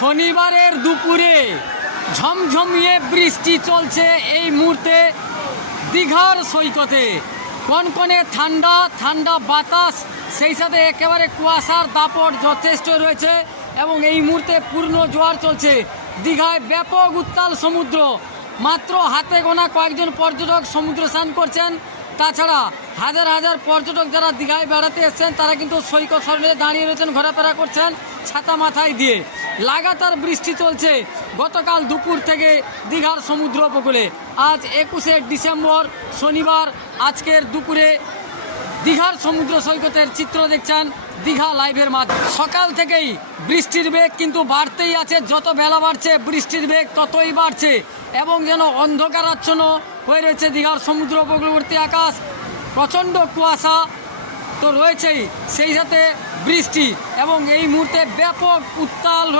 শনিবারের দুপুরে ঝমঝমিয়ে বৃষ্টি চলছে এই মুহূর্তে দীঘার সৈকতে। কনকনে ঠান্ডা ঠান্ডা বাতাস, সেই সাথে একেবারে কুয়াশার দাপট যথেষ্ট রয়েছে এবং এই মুহূর্তে পূর্ণ জোয়ার চলছে। দীঘায় ব্যাপক উত্তাল সমুদ্র, মাত্র হাতে গোনা কয়েকজন পর্যটক সমুদ্র স্নান করছেন। তাছাড়া হাজার হাজার পর্যটক যারা দীঘায় বেড়াতে এসেছেন তারা কিন্তু সৈকত সরলে দাঁড়িয়ে রয়েছেন, ঘোরাফেরা করছেন ছাতা মাথায় দিয়ে। লাগাতার বৃষ্টি চলছে গতকাল দুপুর থেকে দীঘার সমুদ্র উপকূলে। আজ 21শে ডিসেম্বর শনিবার, আজকের দুপুরে দীঘার সমুদ্র সৈকতের চিত্র দেখছেন দীঘা লাইভের মাধ্যমে। সকাল থেকেই বৃষ্টির বেগ কিন্তু বাড়তেই আছে, যত বেলা বাড়ছে বৃষ্টির বেগ ততই বাড়ছে এবং যেন অন্ধকারাচ্ছন্ন হয়ে রয়েছে দীঘার সমুদ্র উপকূলবর্তী আকাশ। প্রচণ্ড কুয়াশা তো রয়েছেই, সেই সাথে বৃষ্টি এবং এই মুহূর্তে ব্যাপক উত্তাল